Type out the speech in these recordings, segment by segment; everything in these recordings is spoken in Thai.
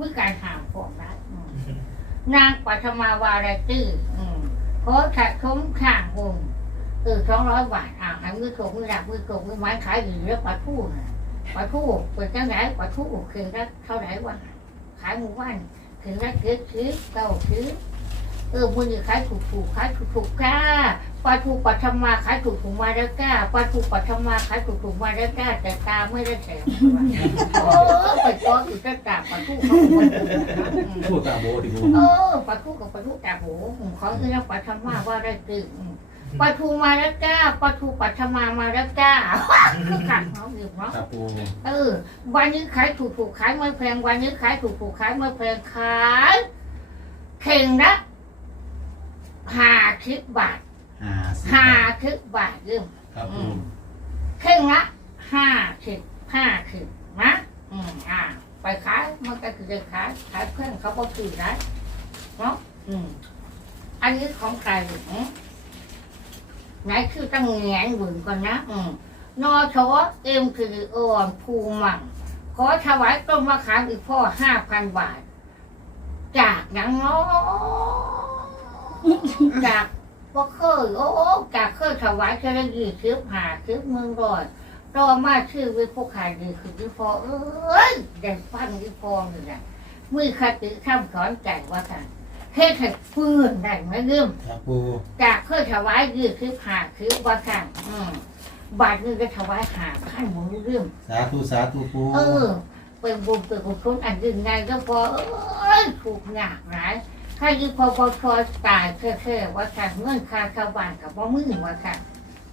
มื่อการหามพวกนั้นางปัทมาวาราตี้อืมขอถัดชมข้างวงเออสองร้อยบาทอ่าให้มือโกงมือหลักมือโกงมือไม้ขายอยู่เรื่องปลาทู่ปลาทู่เปิดจังไหนปลาทู่คือละเท่าไหร่วะขายหมู่บ้านคือละเกิดซื้อเก้าซื้อเออมือนี่ขายถูกๆขายถูกๆก้า ปลาทูปัทมาขายถูกถูกๆมาแล้วก้าปลาทูปัทมาขายถูกถูกๆมาแล้วก้าแต่ตาไม่ได้แถมโอ้ไปก้อนอยู่ก็ตาปลาทูเขาบอกว่าอืมพูดตาโบดิบูเออปลาทูกับปลาทูตาโหเขาคือนักปลาธรรมาว่าได้ตึงปลาทูมาแล้วจ้าปลาทูปัทมามาแล้วจ้าคือขัดเขาอยู่เนาะตาปูเออ วันนี้ขายถูกถูกๆขายไม่แพงวันนี้ขายถูกถูกๆขายไม่แพงขายเข่งละห้าสิบบาท ห้าสิบห้าสิบบาทยืมครับปูครึ่งละห้าสิบห้าสิบนะอืมอ่า ไปขายมันก็คือจะขายขายเพื่อนเขาก็คือนะเนาะอืมอันนี้ของใครอืมไหนคือตั้งแงนหวืนก่อนนะอืมนอชอเอ็มคืออ่อนภูมังขอถวายต้นมะขามอีกพ่อห้าพันบาท จากหยังเนาะจาก ก็เคยโอ้จากเคยถวายแค่ละยี่สิบห้าสิบหมื่นร้อยต่อมาชื่อวิพกขายดีคือวิพอเอ้ยเด็กฟังวิพอนี่แหละมือคติข้ามสอนใจว่ากันเฮ็ดให้ฟื้นได้ไหมเริ่มครับปูจากเคยถวายยี่สิบห้าสิบว่ากันอืมบาทนึงก็ถวายหาพันหมดเรื่องสาธุสาธุปูเออเป็นบุญเป็นกุศลอันยิ่งใหญ่ก็พอเอ้ยถูกหนักหลาย ถ้ายิ่พอพอตายแค่ๆว่าการเงื่อนค่าชาวบ้านกับว่ามือว่าค่ะ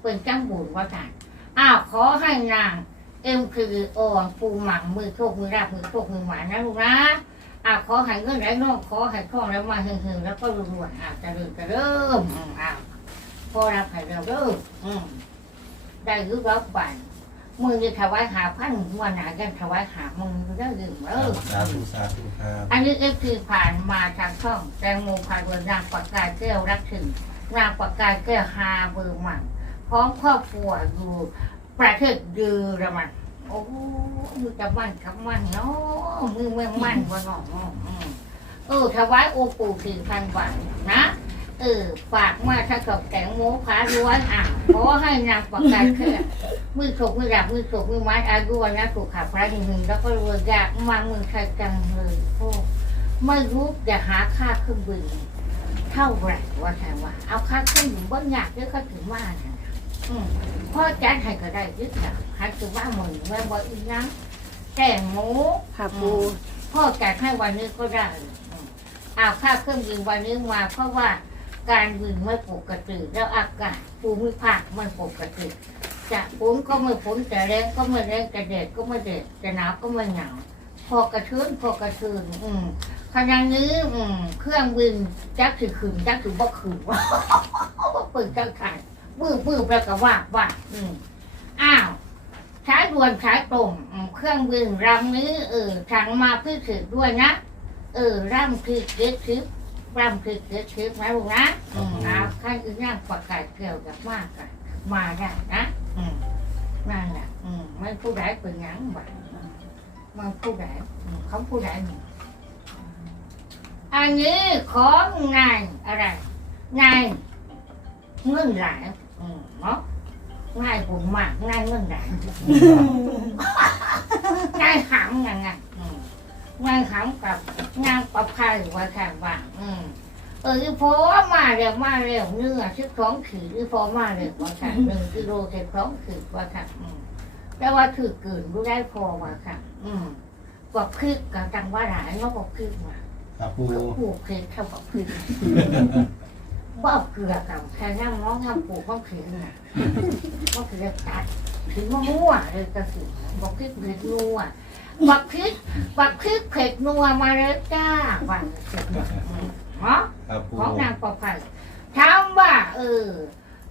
เป็นจังบุญว่าค่ะอ้าวขอให้นางเอ็มคืออ่อนปูหมังมือโชคมือราบมือโชคมือหมานนะลูกนะอ้าวขอให้เงินไหลน้องขอให้ท่องแล้วมาหึงๆแล้วก็รวยๆอ้าวจะเริ่มจะเริ่มอ้าวพอรับให้เราเริ่มอืมได้รือรับบัน มือจะถวายหาพันวันหนากันถวายหามือได้ดื่มเออสาธุสาธุครับอันนี้เอฟซีผ่านมาทางช่องแตงโมผ่านเบอร์นางปากกาแก้วรักถึงนางปากกาแก้วฮาเบอร์มันพร้อมครอบครัวอยู่ประเทศเยอรมันโอ้มือจะมั่นคำมั่นเนาะมือไม่มั่นว่าเนาะอืมเออถวายโอปู่สี่พันบาทนะ เออฝากมาถ้ากับแตงโมพาล้วนอะขอให้นางปากกาแก้วมือถกมือดับมือถกมือไม้อายุวันนะถูกขับพระหนึ่งแล้วก็รวยยากมาเมืองไทยจังเลยโอ้ไม่รู้จะหาค่าเครื่องบินเท่าไหร่ว่าแต่ว่า เอาค่าเครื่องบินบ่ยากเยอะก็ถึงว่านะอืมพ่อจัดให้ก็ได้ยึดนะให้คือว่าหมื่นแม่บอกอีกนะแต่หมูค่ะปูพ่อจัดให้วันนี้ก็ได้อืมเอาค่าเครื่องบินวันนี้มาเพราะว่า การบินไม่ปกติแล้วอากาศภูมิภาคมันปกติจะฝนก็ไม่ฝนจะแรงก็ไม่แรงจะแดดก็ไม่แดดจะหนาวก็ไม่หนาวพอกระชื้นพอกระชื้นอืมขณะนี้อืมเครื่องบินจักถือขืนจักถือบ่ขืนเปิดจังขันบื้อบื้อแล้วก็ว่าว่าอืมอ้าวใช้ด่วนใช้ตรงเครื่องบินลำนี้ เออทางมาพิเศษด้วยนะ เออร่ำคือเก็ดทิป ร่ำคือเก็ดทิปนะลูกนะอืมเอาขั้นอื่นย่างประกาศเกี่ยวกับมากกันมาได้นะอืมนั่นแหละอืมมันผู้ใดเป็นหยังบ้างอืมมันผู้ใดอืมเขาผู้ใดหนึ่งอันนี้ของนายอะไรนายเงินหลายอืมเนาะนายผมมากนายเงินหลายนายหำยังไงอืม นายหำกับนางประภัยว่าแค่ว่าอืมเอออีพอมาเร็วมาเร็วเนื้อชิบสองขีดอีพอมาเร็วว่าค่ะหนึ่งกิโลเจ็ดสองขีดว่าค่ะอืมแต่ว่าถือเกินรู้ได้พอว่าค่ะอืมบอกพริกกับจังว่าหลายเนาะบอกพริกมาครับปูปลูกพริกเท่ากับพริกบ่เอาเกลือกับแค่นั่งน้องทำปลูกก็พริกน่ะก็คือตัดถึงมะม่วเลยก็สิบอกพริกเผ็ดนัว บักพริกบักพริกเผ็ดนัวมาแล้วจ้าวันสิอืมเนาะครับปูของนางประภัยถามว่า เออ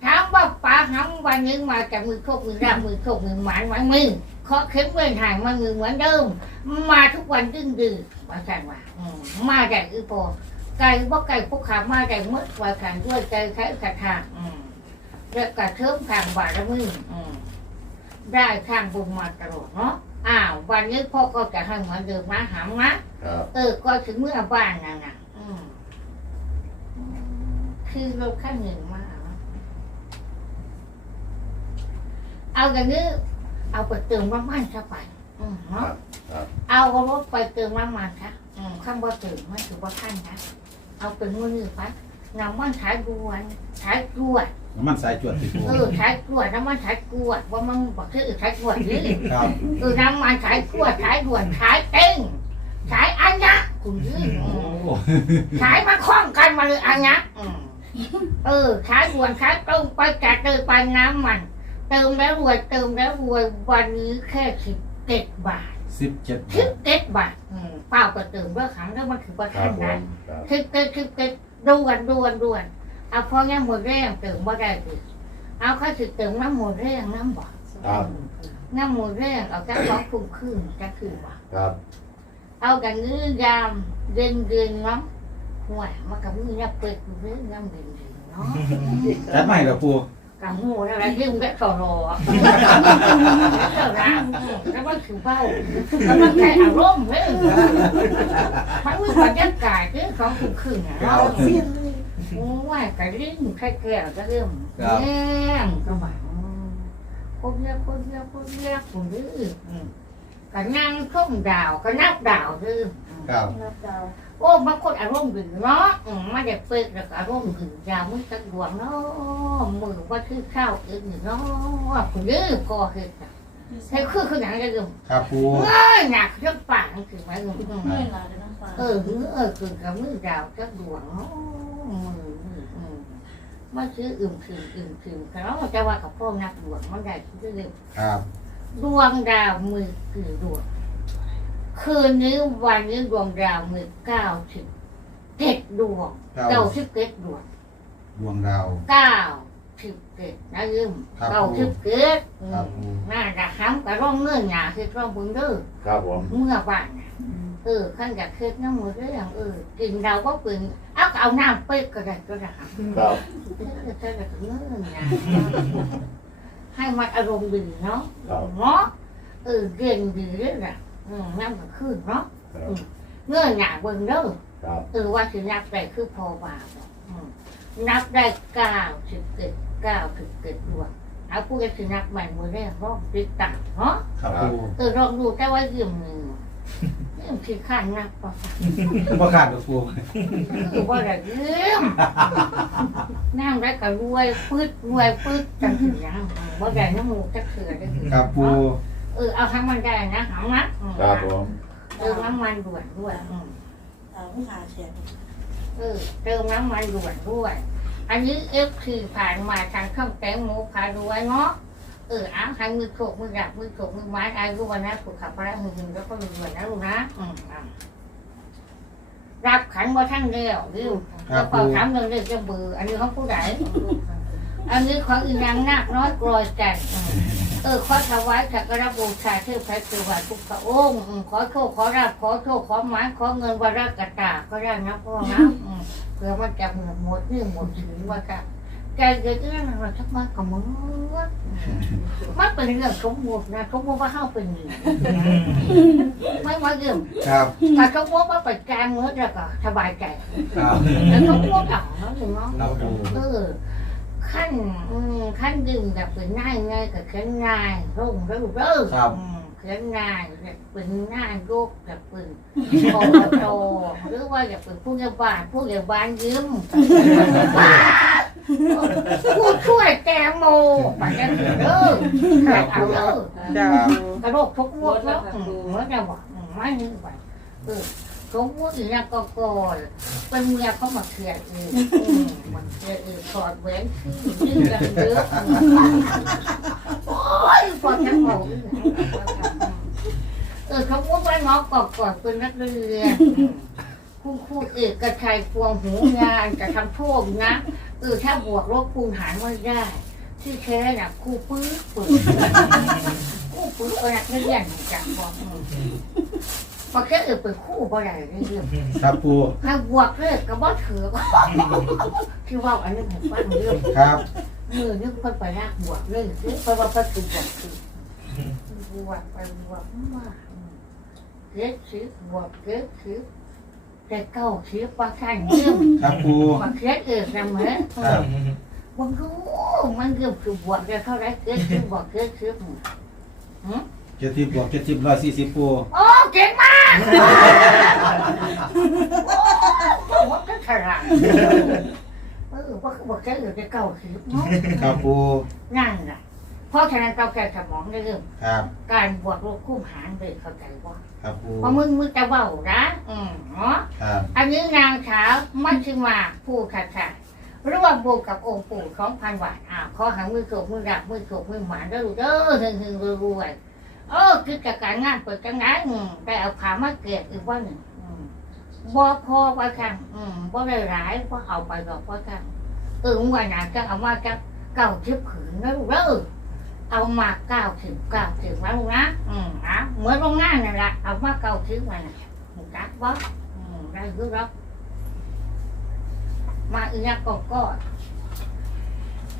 ถามว่าป๋าหำวันนี้มาจากมือโคกมือราบมือโคกมือหมานไว้มือขอเข็มเว้นห่างมามือเหมือนเดิม มาทุกวันดึงดื้อว่าสั่นว่าอืมมาจากอีโปไก่บ่ไก่ผู้ขามาจากมดว่าขันด้วยใจใช้กระทางอืมแล้วกระเทิมข้างบารมีอืมได้ข้างบุญมาตลอดเนาะ อ้าววันนี้พ่อก็จะให้เหมือนเดิมนะหามนะครับเออก็ถึงเมื่อบ้านนั่นน่ะ อืมคือเราขั้นหนึ่งมากนะเอาอย่างนี้เอาไปเติมน้ำมันเข้าไปอืมคเนาะรับครับเอารถไปเติมน้ำมันค่ะอืมข้างบ่เติมไม่ถือว่าขั้นนะ เอาเป็นมือนี่ปะน้ำมันสายดวนสายกรวด น้ำมันสายจวดติปูเออสายกรวดน้ำมันสายกรวดว่ามันบอกคือสายกรวดหรือครับเออน้ำมันสายกรวดสายด่วนสายเต้งสายอันยะคุณยืนโอ้สายมาคล้องกันมาเลยอันยะอืมเออสายด่วนสายตรงไปจัดเติมไปน้ำมัน เติมแล้วรวยเติมแล้วรวยวันนี้แค่สิบเจ็ดบาท สิบเจ็ดสิบเจ็ดบาทอืมเปล่าก็เติมเพื่อขังแล้วมันคือว่าครัขั้บนผนั้นมครับสิบเจ็ดสิบเจ็ดด่วนด่วนด่วน เอาพอแง่หมดแรงเติมว่าได้ดิเอาข้าสิเติมน้ำหมดแรงน้ำบ่ครับน้ำหมูแรงเอาจากสองคุ้มครึ่งจะคือว่าครับ เอากันงื้อยามเดินเดินเนาะห่วยมันกับมือนับเปิดอยู่เรื่องน้ำเดินเดินเนาะจัดใหม่เหรอปูกับหูแล้วนะยืมแค่สอรอเจ้านะแล้วมันคือเบ้าแล้วมันใจอารมณ์เลยมันมีบรรยากาศเรื่องของคุ้มครึ่งอะเนาะ โอ้ยกระลิ่งแค่แก้วจะเริ่มแง่มก็หมายคนเรียกคนเรียกคนเรียกคนดื้ออืมก็นั่งท่มดาวก็นับดาวคือครับโอ้บางคนอารมณ์ดีเนาะอืมมาเด็กเปิดแล้วก็อารมณ์ดียาวมือตะดวงเนาะมือว่าคือข้าวอื่นเนาะคุณยื้อพอคือใช้คือคืออย่างไรกันครับปูเอ้ยหนักเรื่องปากคือไหมอืมเมื่อยล้าจะต้องฟังเออเออคือกับมือดาวตะดวงเนาะมือมืออืม มาซื้ออึมคืนอึมคืนเขาจะว่ากับพ่อนักดวงมันได้คือเรื่องครับ ดวงดาวมือคือดวงคืนนี้วันนี้ดวงดาวมือเก้าสิบเจ็ดดวงเก้าเก้าสิบเจ็ดดวงดวงดาว เก้าสิบเจ็ดนะยืมครับเก้าสิบเจ็ดครับปูน่าจะค้ำกับร่องเงื่อนหยาคือร่องบุญเด้อ ครับผม เมื่อบ้านน่ะเออขั้นจากเคสน้ำมือเรื่องเออกินเราก็ปืน เอาเอาน้ำเป๊กก็ได้ก็ได้ครับครับเออจะได้เงื่อนหยาให้มันอารมณ์ดีเนาะครับเนาะเออเก่งดีเลยนะอืมนั่นก็คือเนาะครับเงื่อนหนาเบิ่งเด้อครับเออว่าสินับได้คือพอบาบอกอืมนับได้เก้าสิบเอ็ดเก้าสิบเอ็ดดวงเอาผู้จะสินับใหม่มือแรกรอบติดต่างเนาะครับปูเออลองดูแต่ว่ายืมมือ ยืมขี้ข้านนับปะบ่ขาดเหรอปูคือว่าอะไรยืมนั่งได้ก็รวยปืดรวยปืดจังสิยังอืมว่าได้น้ำมูกจะเถื่อได้คือครับปูเออเอาทั้งมันได้นะหามัดอืมครับผมเติมน้ำมันด่วนด้วยอืมถามผู้หาเชียร์เออเติมน้ำมันด่วนด้วย อันนี้เอฟคือผ่านมาทางเครื่องแตงโมพาด้วยเนาะเอออ้าวทางมือโขกมือดับมือโขกมือไม้อายุวันนะผูกขับพระมือหนึ่งแล้วก็มือด่วนนะลูกนะอืมอะรับขันมาทั้งเดียวริ้วครัแล้บวพอปูถามเรื่องเรื่องจะเบื่ออันนี้ของผู้ใดอันนี้ของอีนางนาคน้อยกลอยกันอืมเออขอถวายสักการะบูชาเทพไทยคือว่าทุกพระองค์อืมขอโชคขอราบขอโชคขอหมายขอเงินวาระกะตาก็ได้นะพ่อนะอืมเพื่อมันจะหมดหมดเรื่องหมดถึงว่ากันแกเกิดเรื่องอะ ไรทักมากกับมึงมันเป็นเรื่องสมมตินะสมมติว่าเข้าเป็นหนึ่งไม่มาเรื่อง ครับ ถ้าสมมติว่าไปกลางเมื่อแล้วก็สบายใจ ครับ แล้วสมมติเอาเนาะถึงเนาะ ครับปู เออขั้นอืมขั้นดื่มแบบเป็นง่ายง่ายกับเขียนง่ายร่งร่งเร่ออืมเขียนง่ายแบบเป็นง่ายโยกแบบเป็นโอโตหรือว่าอยากเป็นผู้ใหญ่บ้านผู้ใหญ่บ้านยืม ผู้ช่วยแตงโมปัจจัยเด้อขัดเอาเด้อจ้ากระโดดทุกงวดแล้วอืมเมื่อจะบอกอืมไม่นึกไปเออสมมติอย่างนี้ก็โกนเป็นเมียเขามาเคลียร์เองอืมมันเคลียร์เองถอดแหวนยืดกันเยอะโอ้ยพอทั้งหมดเออเขาพูดว่าน้องกอดกอดเป็นนักเรียนคุณครูเอกกระชัยพวงหูงานจะทำโทษนะ เออถ้าบวกลบคูณหารไม่ได้ ที่แท้น่ะครูปื้อปื้อคู่ปื้อนักเรียนจากบอกอืมพอแค่เออเป็นคู่บ่ได้เรื่อง ครับปูถ้าบวกเลยก็บ่ถือที่ว่าอันนี้ผมฟังเรื่องครับมือนึกเพิ่นไปลากบวกเลยคือเพราะว่าเพิ่นคือบวกคือบวกไปบวกมาอืมเกิดสิบบวกเกิดสิบ แต่เก้าสิบว่าขั้นเยิ่มครับปูมาเกิดเออเสมอครับมันก็มันเกือบคือบวกได้เท่าไรเกิดสิบบวกเกิดสิบหืมเจ็ดสิบบวกเจ็ดสิบร้อยสี่สิบปูโอ้เก่งมากโอ้ว่าก็ฉลาดเออว่าบอกแค่เออจะเก้าสิบเนาะครับปูนั่นแหละ เพราะฉะนั้นเราแก่สมองได้เรื่อง ครับ การบวกลบคู่หารเลยเข้าใจว่าครับปูเพราะมึงมึงจะเบานะอืมเนาะครับ อันนี้นางสาวมัชชิมาผู้ขัดขาร่วมบุญกับองค์ปู่สองพันบาทอ่าขอหามือโขกมือรักมือโขกมือหมานเด้อลูกเด้อหึงหึงรวยรวยเออคือกิจการงานเปิดจังไงอืมได้เอาผ้ามาเกลียดอีกว่าหนึ่งอืมบ่พอว่าคังอืมบ่ได้หลายบ่เอาไปดอกว่าคังเออวันนั้นจะเอามาจะเก้าชิบผืนนะลูกเด้อ เอามาเก้าสิบเก้าสิบนะลูกนะอืมอะเหมือนโรงงานนั่นแหละเอามาเก้าสิบมาน่ะหมูกัดบ่อืมได้รู้รับมาอีกอย่างก็ก็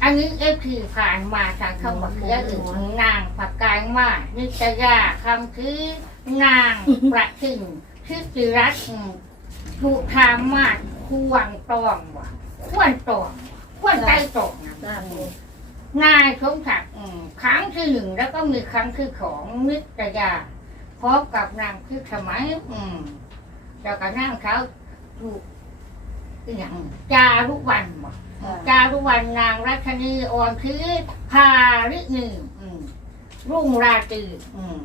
อันนี้เอฟีผ่านมาทางเข้ามาเคืออื่นนางผักกายมานิตยาคำคือนางประทิงชื่อจิรัตน์อืมถูกทามาควงตองว่ะควรตองควรใจตองนะจ้าปู นายสมศักดิ์อืมครั้งที่หนึ่งแล้วก็มีครั้งที่สองนิตยาพร้อมกับนางคือสมัย อืมแล้วก็นั่งเขาดูอหย่างจารุวันบ่จารุวันนางรัชนีอ่อนคือพารินีอืมรุ่งราตรีอืม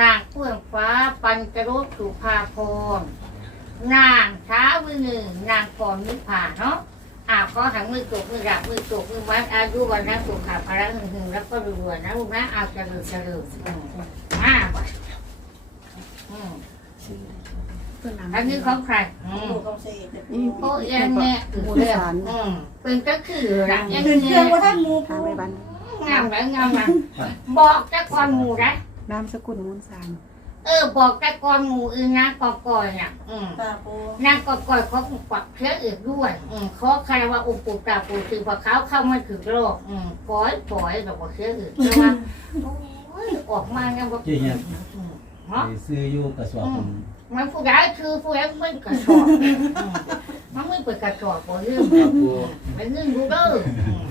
นางเฟื่องฟ้าปัญจรสสุภาพรนางช้าวินีนางกรนิพาเนาะ อ่าก็หังมือจุกมือรับมือจุกมือมัดอายุวันนั้นสุขาภาระหึงหึงแล้วก็รวยนะลูกนะเอาเจริญเจริญอืมอ่าไปอืมอันนี้ของใครอืมปูกองเซ่จะปูโอ้ยังแง่อืมเรื่องเป็นก็คือรักยังเป็นเคแง่รื่องว่าท่านมูปูทางไปบ้านงามแล้วงามนะบอกแต่ก่อนหมูนะนามสกุลมูลสาร เออ บอกแต่ก่อนหมูอื่นนะกอกอยเนี่ยอืมจ้าปูนางกอกอยเขาปักเชื้ออื่นด้วยอืมขอใครว่าอุปุตาปูตือพอเขาเข้ามาถึงโลกอืมปล่อยปล่อยแบบว่าเชื้ออื่นแต่ว่าโอ้ยออกมาเนี่ยว่าเจ๊เงี้ยอืมเนาะ ไปซื้ออยู่กระสอบผมมันผู้ใดคือผู้ใดไม่กระสอบอืมมันไม่เป็นกระสอบบ่เรื่อง ครับปูเป็นเรื่องดูเด้ออืม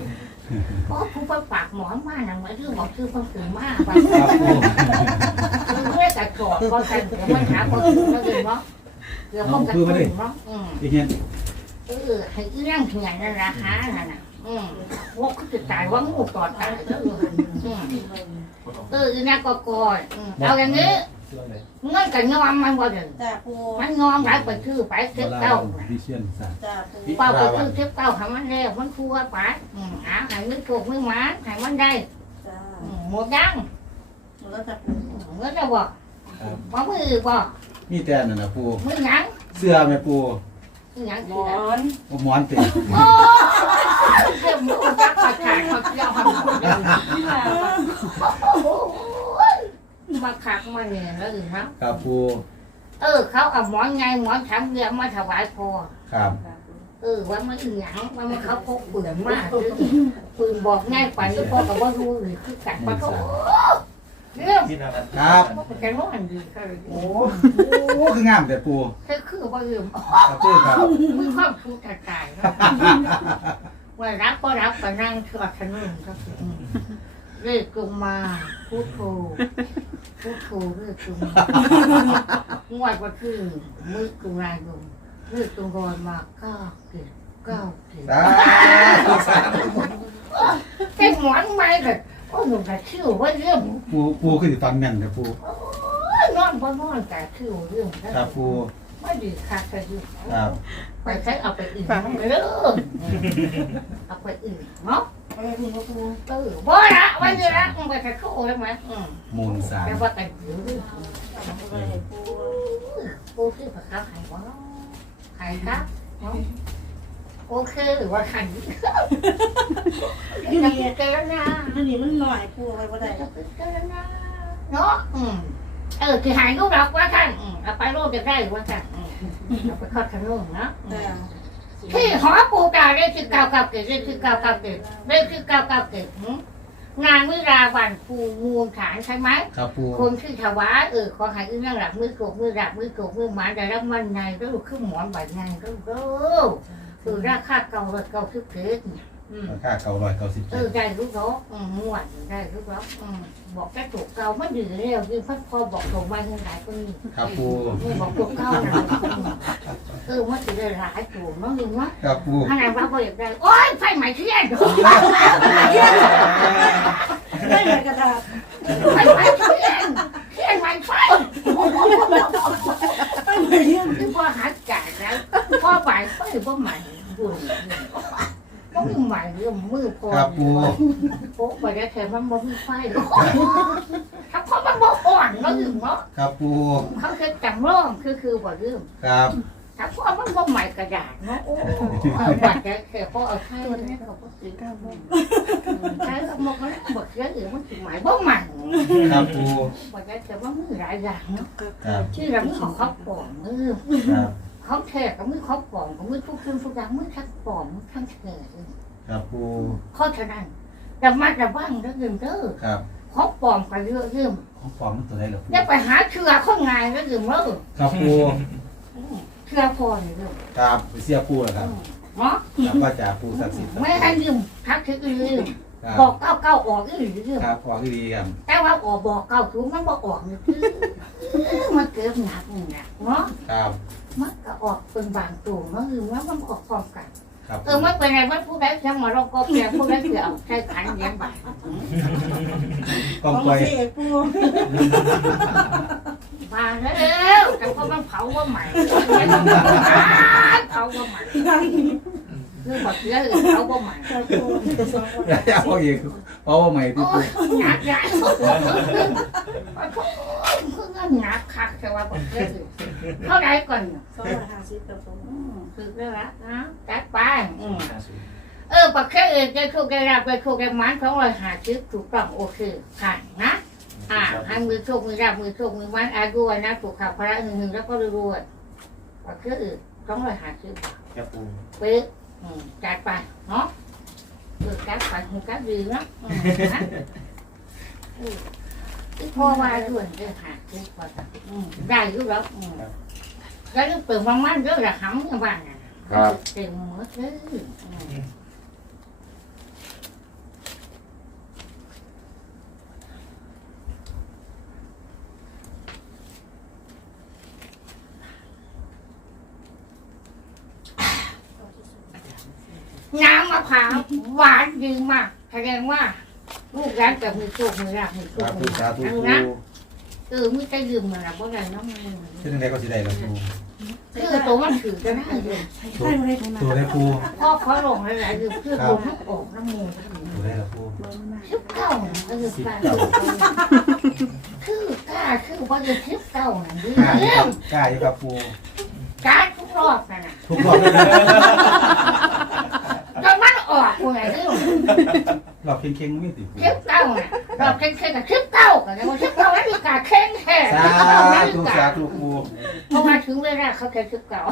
เพราะผู้ปากหมอนมากนะมันเรื่องบอกคือคนถึงมากไปครับปูคือไม่ได้กระสอบก็ใครเดี๋ยวมันหาคนถึงแล้วเองเนาะเดี๋ยวมันกระตุ้นเนาะอืมเจ๊เงี้ยเออให้อีนั่งถึงไงนั่นราคานั่นน่ะอืมว่าเขาจะตายว่างูต่อตายแล้วอืมเอออีนั่งก็กอดอืมเอาอย่างนี้ เงินกับยอมมันบ่ถึงจ้าปูมันยอมหลายไปชื่อไปเซ็ตเก้าวิเชียนศาสตร์จ้าปูเป้าไปชื่อเซ็ตเก้าให้มันเร็วมันครัวไปอืมอ่าให้มันถูกมือหมาให้มันได้จ้าอืมหมดยังหนูก็จะปูเงินจะบอกว่ามือบอกมีแต่นั่นนะปูมือหยังเสื้อแม่ปูมือหยังหมเสืออนโอ้หมอนเต็มโอ้เจ็บมือจักขาดขาดเขาเกี่ยวหันหมดเลยโอ้ย มาคักมาเนี่ยแล้วอีกนะครับปูเออ เขาเอาหมอนไงหมอนทั้งเรียมมาถวายพอครับเออว่ามันอีหยังว่ามันเขาพกปืนมากเลยปืนบอกง่ายกว่านี้พ่อกับว่ารู้หรือคือกัดปะโถเรื่องครับมันจะร้อนดีก็เลยโอ้โหคืองามแต่ปูแค่คือว่าลืมครับปูครับมึงความทุกข์กายนะว่ารับก็รับก็นั่งเชื่อขนุนก็คือ เรียกกงมาพูดโทพูดโทเรียกกงมางวดก็คือมือกุรายงเลือดตรงรอยมาเก้าเก็ดเก้าเก็ดสาธุสาธุเป็นหมอนไหมเลยโอ้หนุ่มแต่ชื่อว่าเรื่องปูปูคือสิฟันแม่นแต่ปูนอนบ่นอนแต่ชื่อเรื่อง ครับปู ไม่ดีค่ะแต่อยู่ครับไปใช้เอาไปอื่นเลยเอาไปอื่นเนาะไปถึงก็ปูเออบ่ละวันนี้ละไปใช้เขาโอ้ยไหมอืมมูลสารแต่ว่าแต่อยู่ไปปูปูคือผักข้าวไข่บ่ไข่ครับเนาะโอเคหรือว่าไข่อยู่นี่นี่เจอแล้วนะอันนี้มันหน่อยปูไปบ่ได้เจอแล้วนะเนาะอืม เออที่หายรูปเราว่าท่านอืมเอาไปรูปจะได้ว่าท่านอืมเอาไปทอดขนมเนาะอืมจ้าที่หอปูตาเลขที่เก้าเก้าเกตเลขที่เก้าเก้าเกตเลขที่เก้าเก้าเกตหืมนางวิราวันภูมูลฐานใช่ไหม ครับปูคนที่ถวายเออขอให้อึ้งนั่งหลับมือโกกมือหลับมือโกกมือหมาแต่รับมันในก็ลูกขึ้นหมอนใบในก็ลูกเออคือราคาเก่าเลยเก่าทุกเพชร อืมราคาเก้าร้อยเก้าสิบเออได้รู้เนาะอืมม่วนได้รู้แล้วอืมบอกแค่ถูกเก่ามันดื้อแล้วคือพัดพอบอกตรงไปเงินหลายคนนี้ครับปูนี่บอกถูกเก่านะเออมันถือได้หลายถูกเนาะลืมว่าครับปูขนาดว่าบ่อยากได้โอ๊ยไฟไหม้เทียนได้เลยกระดาษไฟไหม้เทียนเทียนไหม้ไฟไปเหมือนเรื่องคือพ่อหาจ่ายแล้วพ่อไหม้ไฟพ่อไหม้บุญ ก็มือใหม่เรื่องมือพอครับปู โป๊ะไปได้แค่มันบ่มีไฟถ้าพ่อมันบ่อ่อนก็ลืมเนาะครับปูเขาเคยจำร่องคือคือบ่ลืมครับถ้าพ่อมันบ่ใหม่กระดาษเนาะโอ้เอาบัตรแค่พ่อเอาไข่มันให้เขาก็ซื้อใช้เอามาเขาบอกเยอะอื่นมันสิหมายบ่ใหม่ครับปูบ่ได้แต่ว่ามือหลายอย่างเนาะ ครับที่เรามือของเขาปลอมมือ ครับ เขาแทกกับมือเขาปลอมกับมือทุกคืนทุกอย่างมือทั้งปลอมทั้งแทกครับปูเพราะฉะนั้นระมัดระวังเด้อเด้อเด้อครับเขาปลอมกันเยอะเรื่องของปลอมมันตัวไหนเหรอปูอย่าไปหาเชื่อคนงานเด้อเด้อเด้อครับปูเชื่อพอนี่เด้อครับไปเสียปูแล้วครับเนาะครับว่าจ่าปูศักดิ์สิทธิ์ครับไม่ให้ยืมทักคือลืมครับบอกเก้าเก้าออกก็ลืมลืมครับพอที่ดีครับแต่ว่าออกบอกเก้าถูกมันบอกออกนี่คือมันเกิดหนักนี่นะเนาะ ครับ มันก็ออก เป็นบางตัวมันลืมแล้วมันออกพร้อมกัน ครับเออมันเป็นไรมันผู้ใดจะมาเราก็เปลี่ยนผู้ใดเปลี่ยนเอาใช้ขันเลี้ยงบาทกล้องของไฟเสียปูมาแล้วแต่พอมันเผาว่าใหม่เผาว่าใหม่คือบอกเยอะเผาว่าใหม่ครับปูแล้วเอาอีกเพราะว่าใหม่ที่โอ้ปูยหนักใหญ่คือเงินหนักคักแต่ว่าผมเลือกเยอะเท่าไรก่อนสองร้อยห้าสิบครับผมอืมคือเรื่องละนะจัดไปอืมเออปักแค่เองจะถูกได้รับไปถูกได้มันสองร้อยห้าสิบถูกต้องโอเคผ่านนะ อ่าให้มือโชคมือรับมือโชคมือมันอาด้วยนนะถูกขับพระหนึ่งหนึ่งแล้วก็รวยๆปักแค่อื่นต้องร้อยห้าสิบครับปูเป๊ะอืมจัดไปเนาะเออจัดไปหูจัดดีเนาะอืมนะอืมอีก พอว่าด้วยเรื่องหาสิบกว่าจะอืมได้อยู่แล้วอืมแล้วเรื่องเปิดมันมันเยอะละหำอย่างบ้านน่ะครับ เต็มหมดเลยอืมน้ำมะพร้าวหวานดีมากแสดงว่า ลูกร้านกับมือโชคมือรักมือโชคครับมืปูอสารักธุนั่นปูนะเออมือจะยืมมันละเพราะอะไรน้องมันชื่อไหนก็สิได้ละปูคือตัวมันถือกันได้เลยใช่ไหมคุณตัวได้ปูพ่อเขาลงหลายๆคือคือตัวมันออกน้ำมูกตัวได้ละปูชิบเก้าน่ะก็คือการคือกล้าคือว่าจะชิบเก้าน่ะกล้าอยู่เรื่คอรังบกล้าอยู่ครับปูการทุกรอบน่ะนะทุกรอบเลยนะจนมันออกคนไหนเรื่อง รอบเค็งๆไม่ติดปูชิบเก้าน่ะรอบเข่งๆกับชิบเก้ากันแล้วชิบเก้านาฬิกาเข่งแท้สานาธุฬิสากาธุปูเพราะว่าถึงเวลาเขาจะชิบเก้า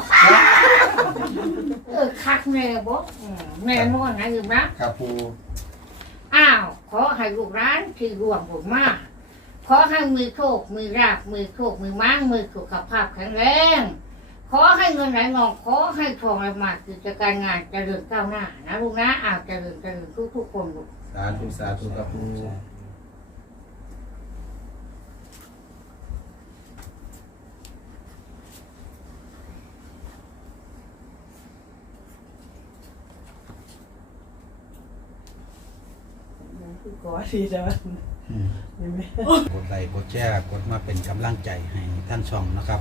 เออคักแน่บ่อืมแน่นอนนะอยู่นะครับปูอ้าวขอให้ลูกร้านที่รวมผมมาขอให้มือโชคมือราบมือโชคมือม้างมือสุขภาพแข็งแรง ขอให้เงินไหลนองขอให้ทองไหลมากิจการงานเจริญก้าวหน้านะลูกนะอ้าวเจริญเจริญทุกทุกๆคนลูกสาธุสาธุครับปูคือก่อดีจ้ะอืมเห็นไหมกดไลค์กดแชร์กดมาเป็นกำลังใจให้ท่านช่องนะครับ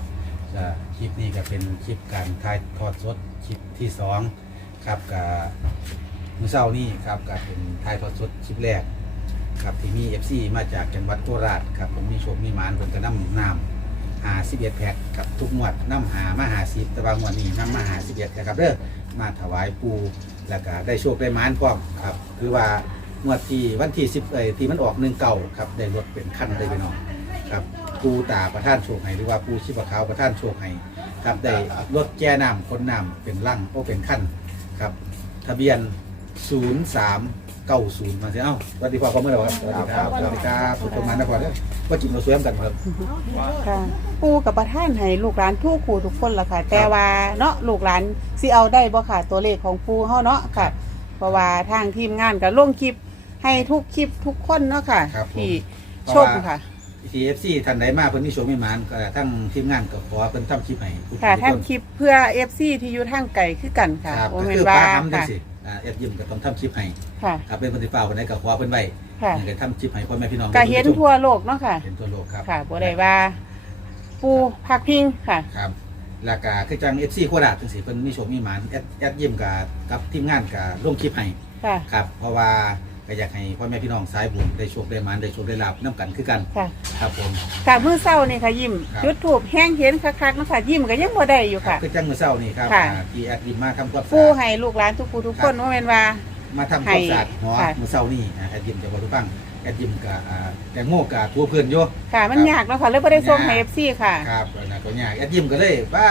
จะคลิปนี้ก็เป็นคลิปการถ่ายทอดสดคลิปที่สองครับกับ มือเศร้านี่ครับกับเป็นถ่ายทอดสดคลิปแรกครับที่มีเอฟซีมาจากจังหวัดโคราชครับผมมีโชคมีหมานผมก็นำน้ำหาสิบเอ็ดแพ็คครับทุกงวดน้ำหามาหาสิบต่บางวันนี้น้ำมาหาสิบเอ็ดแพ็ครับเด้อมาถวายปูแล้วก็ได้โชคได้หมานพร้อมครับคือว่างวดที่วันที่สิบเอ้ยที่มันออกหนึ่งเก่าครับได้รถเป็นขั้นได้ไปน้องครับปูตาประท่านโชคให้หรือว่าปูชิบะขาวประท่านโชคให้ครับได้รถแก้น้ำคนน้ำเป็นลั่งโอเป็นขั้นครับทะเบียน 0 3เก้าศูนย์มาสิเอ้าสวัสดีพ่อพ่อเมื่อไหร่ครับสวัสดีครับสวัสดีครับสุขสมานนะพ่อเด้อว่าจิบเราสวยกันครับค่ะปูกับประท่านให้ลูกหลานทุกคู่ทุกคนล่ะค่ะ แต่ว่าเนาะลูกหลานสิเอาได้บ่ค่ะตัวเลขของปูเฮาเนาะค่ะ เพราะว่าทางทีมงานก็ลงคลิปให้ทุกคลิปทุกคนเนาะค่ะครับผมที่ชมค่ะ ทีเอฟซีท่านใดมาเพิ่นนี่โชว์ไม่มานก็ทั้งทีมงานก็ขอเพิ่นทำคลิปให้ผู้ค่ะทุกท่านคนคลิปเพื่อ FC ที่อยู่ทางไกลคือกันค่ะครับบ่ก็แม่นคือว่าป้าทำจังค่ะ สิ อ่าเอฟยิมก็ต้องทำคลิปให้ค่ะ ครับเป็นคนที่ฟ้าคนไหนก็ขอเพิ่นไว้ค่ะเดี๋ยวทำคลิปให้พ่อแม่พี่น้องก็เห็นทั่วโลกเนาะค่ะ เห็นทั่วโลกครับค่ะบ่ได้ว่า ปูพักพิงค่ะ ครับแล้วก็คือจัง FC โคราชจังสิเพิ่นมีโชคมีหมานแอดแอดยิมกับกับทีมงานก็ลงคลิปให้ค่ะ ครับ เพราะว่า ก็อยากให้พ่อแม่พี่น้องสายบุญได้โชคได้หมานได้โชคได้ลาบนํกันคือกันค่ะ ครับผม ค่ะมื้อเช้านี่ค่ะยิ้มครับ จุดถูกแห้งเห็นคักๆเนาะค่ะยิ้มก็ยังบ่ได้อยู่ครัค่ะบคือจังมื้อเช้านี่ครับค่ะ อ่าที่แอดยิมมาทำความสะปูอาดให้ลูกหลานทุกผู้ทุกคนครับว่าแม่นว่า มาทำความสะอาดหอค่ะ มื้อเช้านี่นะแอดยิมจะบอกทุกฟังแอดยิมกับอ่าแตงโมกับทัวเพื่อนอยู่ค่ะ มันยากเนาะค่ะเลยบ่ได้ส่งให้ FC ค่ะ ครับอันนะก็ยากแอดยิมก็เลยว่า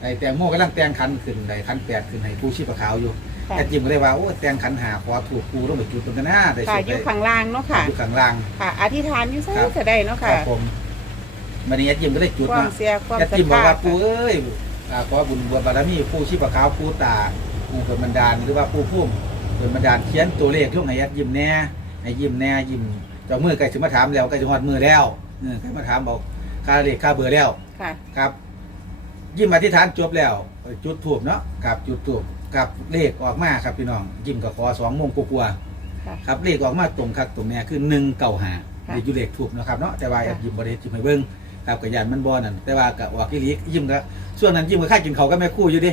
ไอ้แตงโมกำลังแต่งขันขึ้นได้ขันแปดขึ้นให้ผู้ชีพขาวอยู่ ค่ะแอดยิมก็เลยว่าโอ้แต่งขันหาขอถูกปูต้องไปจุดตรงกันหน้าได้ค่ะ สุดอได้ยู่ข้างล่างเนาะค่ะ อยู่ข้างล่าง ค่ะ อธิษฐานอยู่ซื่ครัอบก็ได้เนาะคค่ะรับผมวันนี้แอดยิมก็เลยจุดความนะเสียความแอดศรัทยิมบอกธาว่าปูค่ะเอ้ยอ่าขอบุญบุญบารมีผู้ชีพขาวผู้ตาผู้เป็นบันดาลหรือว่าผู้พุ่มเป็นบันดาลเขียนตัวเลขลงให้แอดยิมแน่ให้ยิมแน่ยิมเจ้ามือใกล้จะมาถามแล้วใกล้จะหอดมือแล้วเออใกล้มาถามบอกค่าเลขค่าเบอร์แล้วค่ะ ครับ ยิ้มอธิษฐานจบแล้วจุดถูกเนาะครับจุดถูก กับเลขออกมาครับพี่น้องยิ้มกับขอสองโมงกลัวาค่ะ ๆครับเลขออกมาตรงคักตรงเนี้ยคือหนึ่งเก่าหาค่ะเลขอยู่เลขถูกนาะครับเนาะแต่ว่าแอค่ะบยิ้มบริเวณยิ้มให้เบิ้งครับกับยานมันบอนั่นแต่ว่ากับออกที่ลียิ้มก็ช่วงนั้นยิ้มก็ค่ายกินเขาวก็แม่คู่อยู่ดิ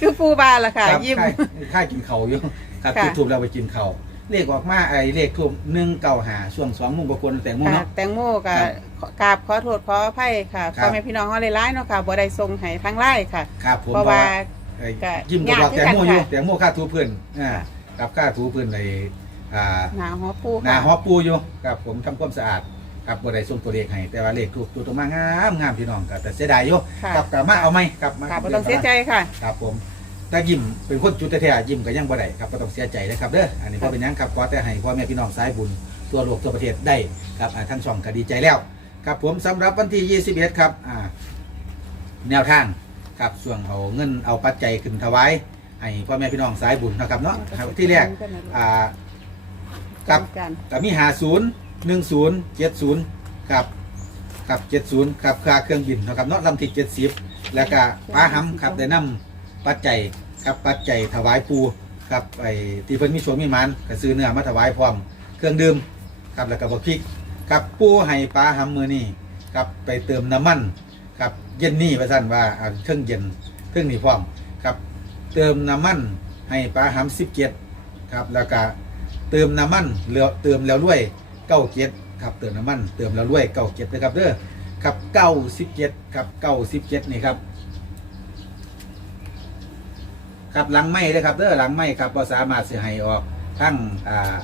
คือปูบาล่ะค่ะครับยิ้ม ค่ายค่ายกินเขาวอยู่ ครับค่ะ จุดถูกเราไปกินเขาวเลขออกมาไอ้เลขถูกหนึ่งเก่าหาช่วงสองโมงกว่าๆแต่งโมงค่ะเนาะ แตงโมกัครับบกราบขอโทษขออภัยค่ะครับ พ่อแม่พี่น้องเฮาหลายๆเนาะค่ะบ่ได้ส่งให้ทางไลน์ค่ะ ครับผมเพราะว่า เอ้ยก็ยิ้มก็บอกยากแตงโมอยู่คือกันค่ะ แตงโมค่าถูเพื่อนอ่ากับค่าถูเพื่อนในอ่า หนาหัวปูหน้าค่ะหอปูอยู่ครับผมทำความสะอาดครับบ่ได้ส่งตัวเลขให้แต่ว่าเลขถูกตัวตัวมางามงามพี่น้องก็แต่เสียดายอยู่ค่ะครับกลับมาเอาไหมครับมาค่ะบ่ต้องเสียใจค่ะ ครับผมถ้ายิ้มเป็นคนจุดแท้ๆยิ้มก็ยังบ่ได้ครับบ่ต้องเสียใจนะครับเด้ออันนี้พ่อเป็นหยังครับขอแต่ให้พ่อแม่พี่น้องสายบุญทั่วโลกทั่วประเทศได้ครับอ่าทั้งช่องก็ดีใจแล้วครับผมสำหรับวันที่ 21 ครับอ่าแนวทาง ครับส่วนเอาเงินเอาปัจจัยขึ้นถวายให้พ่อแม่พี่น้องสายบุญนะครับเนาะครับที่แรกอ่าครับกันก็มีหาศูนย์หนึ่งศูนย์เจ็ดศูนย์ครับครับเจ็ดศูนย์ครับค่าเครื่องบินนะครับเนาะลำที่เจ็ดสิบแล้วก็ป้าหำครับได้นำปัจจัยครับปัจจัยถวายปูครับไอ้ที่เพิ่นมีโชวมีหมันก็ซื้อเนื้อมาถวายพร้อมเครื่องดื่มครับแล้วก็บักพริกครับปูให้ป้าหำมือนี่ครับไปเติมน้ำมันครับ เย็นนี่ประสันว่าเอาเครื่องเย็นเครื่องนี่พร้อมครับ เติมน้ำมันให้ป้าหำสิบเจ็ดครับแล้วก็เติมน้ำมันเหลือเติมแล้วรวยเก้าเจ็ดครับเติมน้ำมันเติมแล้วรวยเก้าเจ็ดนะครับเด้อครับเก้าสิบเจ็ดครับเก้าสิบเจ็ดนี่ครับครับหลังไม้เลยครับเด้อหลังไม้ครับเราสามารถเสียให้ออกทั้งอ่า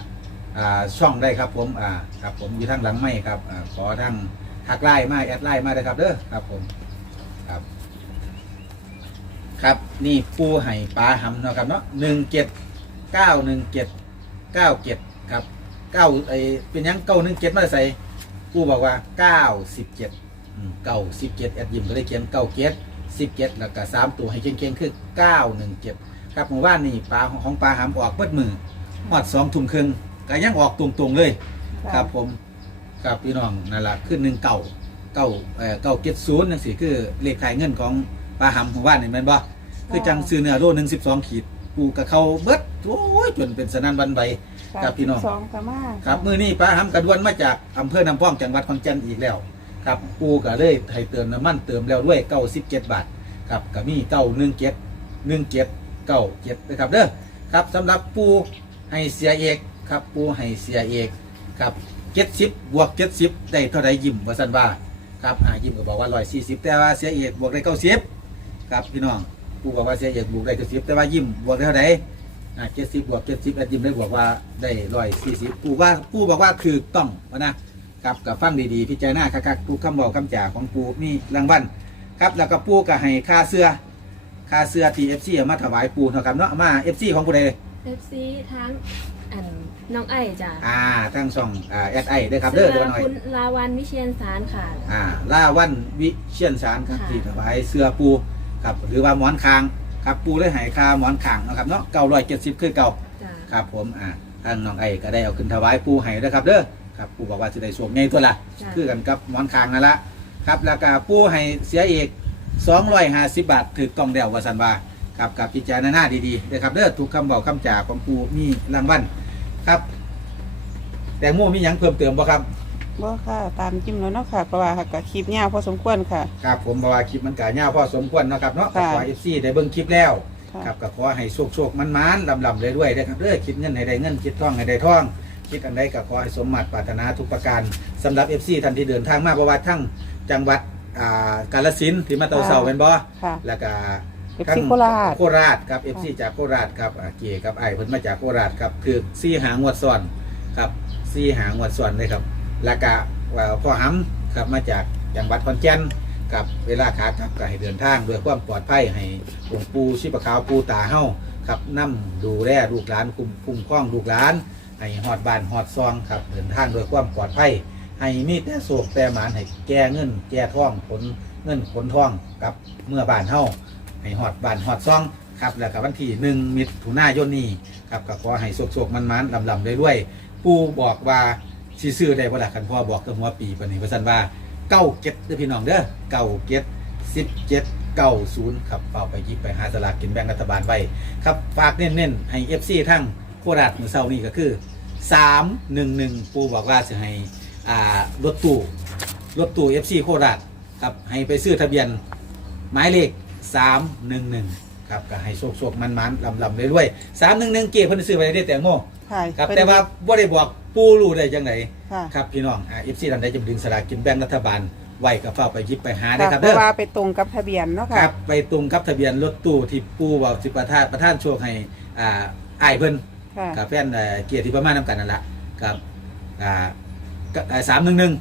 อ่าช่องได้ครับผมอ่าครับผมอยู่ทั้งหลังไม้ครับอ่าขอทั้งทักไลน์มาแอดไลน์มาได้ครับเด้อครับผม ครับ ครับนี่ปูไห่ปลาหำเนาะครับเนาะหนึ่งเจ็ดเก้าหนึ่งเจ็ดเก้าเจ็ดครับเก้าไอเป็นหยังเก้าหนึ่งเจ็ดมาใส่กูบอกว่าเก้าสิบเจ็ดเก้าสิบเจ็ดแอดยิมก็เลยเขียนเก้าเจ็ดสิบเจ็ดแล้วก็สามตัวให้เก่งๆคือเก้าหนึ่งเจ็ดครับหมู่บ้านนี่ปลาของปลาหามออกเปิดมือหอดสองทุ่มครึ่งก็ยังออกตรงๆเลย ครับผมครับพี่น้องนั่นแหละคือหนึ่งเก่า เก้าเอ่อเก้าเจ็ดศูนย์นั่นสิคือเลขขายเงินของปลาหำของบ้านนี่แม่นบ่คือจังซื้อเนื้อโลหนึ่งสิบสองขีดปูกับเขาเบิดโอ้ยจนเป็นสนั่นบันใบครับพี่น้อง สองก็มาครับมือนี้ปลาหำกระดวนมาจากอำเภอน้ำพ้องจังหวัดขอนแก่นอีกแล้ว ครับปูก็เลยให้เติมน้ำมันเติมแล้วด้วยเก้าสิบเจ็ดบาทครับก็มีเก้าหนึ่งเจ็ดหนึ่งเจ็ดเก้าเจ็ดนะครับเด้อครับสำหรับปูให้เสียเอกครับปูให้เสียเอกครับเจ็ดสิบบวกเจ็ดสิบได้เท่าไรยิ้มว่าสันว่า ครับอ่ายิ้มก็บอกว่าร้อยสี่สิบแต่ว่าเสียเอกบวกได้เก้าสิบครับพี่น้องปูบอกว่าเสียเอกบวกได้เก้าสิบแต่ว่ายิ้มบวกได้เท่าไหรอ่าเจ็ดสิบบวกเจ็ดสิบแอดยิมได้บอกว่าได้ร้อยสี่สิบปูว่าปูบอกว่าคือต้องวะนะครับกับฟังดีๆพิจารณาคักๆปูคำบอกคำจ่าของปูมีรางวัลครับแล้วก็ปูก็ให้ค่าเสื้อค่าเสื้อที่เอฟซีมาถวายปูเนาะครับเนาะมาเอฟซีของปูใดเอฟซีทั้งอัน น้องไอ้จ้ะอ่าทั้งช่องอ่าแอดไอด้วยครับเด้อเดี๋ยวหน่อย คุณลาวันวิเชียนสารค่ะ อ่าล่าวันวิเชียนสารครับค่ะ ที่ถวายเสื้อปูครับหรือว่าหมอนคางครับปูเลยใหายคาหมอนคางเนาะครับเนาะเก้าร้อยเจ็ดสิบคือเก่าจ้ะครับผมอ่าทางน้องไอก็ได้เอาขึ้นถวายปูให้นะครับเด้อครับปูบอกว่าจะได้สวมไงตัวละจ้ะคือกันกับหมอนคางนั่นละครับแล้วก็ปูให้เสียอีก250 บาทถือกล่องเดียวว่าสันว่าครับกับพิจารณาดีๆนะครับเด้อทุกคำบอกคำจาของปูมีรางวัล ครับ แต่โมมีหยังเพิ่มเติมบ่ครับ บ่ค่ะตามจิ้มแล้วเนาะค่ะเพราะว่าก็คลิปยาวพอสมควรค่ะ ครับผมบอกว่าคลิปมันกะยาวพอสมควรเนาะครับเนาะค่ะ ขอเอฟซีได้เบิ่งคลิปแล้ว ค่ะ ครับก็ขอให้โชคโชคมันมันลำลำเลยด้วยนะครับเด้อคิดเงินให้ได้เงินคิดท่องให้ได้ท่อง คิดอันใดก็ขอให้สมหมัดปรารถนาทุกประการสำหรับ FC ท่านที่เดินทางมาประวัติทั้งจังหวัดอ่ากาฬสินธุ์ที่มาเตาเสาเป็นบ่ค่ะ แล้วก็ FC โคราช โคราชครับ FC จากโคราชครับอ่าเกียกับไอเพิ่นมาจากโคราชครับคือซี่หางวดซ้อนครับซี่หางวดซ้อนเลยครับแล้วก็อ่าพ่อหำครับมาจากจังหวัดขอนแก่นกับเวลาขากลับก็ให้เดินทางด้วยความปลอดภัยให้หลวงปู่ชีพขาวปูตาเฮาครับนํดูแลลูกหลานคุ้มคุ้มครองลูกหลานให้หอดบ้านหอดซองครับเดินทางโดยความปลอดภัยให้มีแต่โศกแต่หมานให้แก้เงิน แก้ท่องผลเงินขนท่องกับเมื่อบ้านเฮา ให้หอดบานหอดซองครับแล้วกับวันที่หนึ่งมิถุนายนนี้ครับก็ขอให้โศกๆมันๆลำลำๆด้วยๆปู่บอกว่าสิซื้อได้บ่ล่ะคันพ่อบอกตั้งหัวปีปานนี้ว่าซั่นว่าเก้าเก็ดเด้อพี่น้องเด้อเก้าเก็ดสิบเจ็ดเก้าศูนย์ครับเอาไปหยิบไปหาสลากกินแบ่งรัฐบาลไว้ครับฝากเน้นๆให้ FC ทั้งโคราชมือเช้านี้ก็คือสามหนึ่งหนึ่งปูบอกว่าจะให้อ่ารถตู้รถตู้เอฟซีโคราชครับให้ไปซื้อทะเบียนหมายเลข สามหนึ่งหนึ่งครับก็ให้โชคโชคมันมันลำลำเรื่อยๆสามหนึ่งหนึ่งเกียร์เพิ่นซื้อไปได้แต่งโมค่ะครับเพิ่นแต่ว่าบ่ได้บอกปูรู้ได้จังไดค่ะครับพี่น้องเอฟซีท่านใดจะดึงสลากกินแบ่งรัฐบาลไว้ก็เฝ้าไปหยิบไปหาได้ค่ะครับเพเด้อราะว่าไปตรงกับทะเบียนเนาะคค่ะรับไปตรงกับทะเบียนรถตู้ที่ปูบอกสิประทานประท่านโชคให้อ่าอ้ายเพิ่นค่ะกับแฟนเอ่อเกียรติประมาณน้ำกันนั่นแหละกับอ่าสามหนึ่งหนึ่ง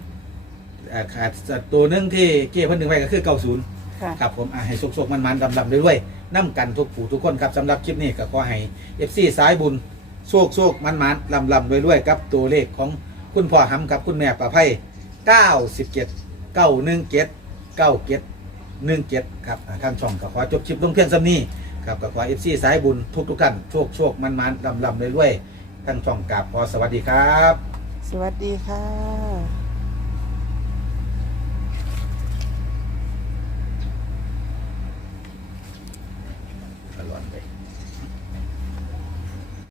ขาดตัวหนึ่งที่เกียร์เพิ่นหนึ่งไว้ก็คือเก้าศูนย์ ค่ะ ครับผมอะให้สุกๆมันๆดำๆด้วยๆน้ำกันทุกผู้ทุกคนครับสำหรับคลิปนี้ก็ขอให้เอฟซีสายบุญโชคโชคมันมันลำลำด้วยๆกับตัวเลขของคุณพ่อหำกับคุณแม่ประไพเก้าสิบเจ็ดเก้าหนึ่งเจ็ดเก้าเจ็ดหนึ่งเจ็ดครับอ่าทางช่องก็ขอจบคลิปลงเพียงสำนี้ครับก็ขอเอฟซีสายบุญทุกทุกๆท่านโชคโชคมันมันลำลำด้วยๆทางช่องกราบขอสวัสดีครับ สวัสดีค่ะ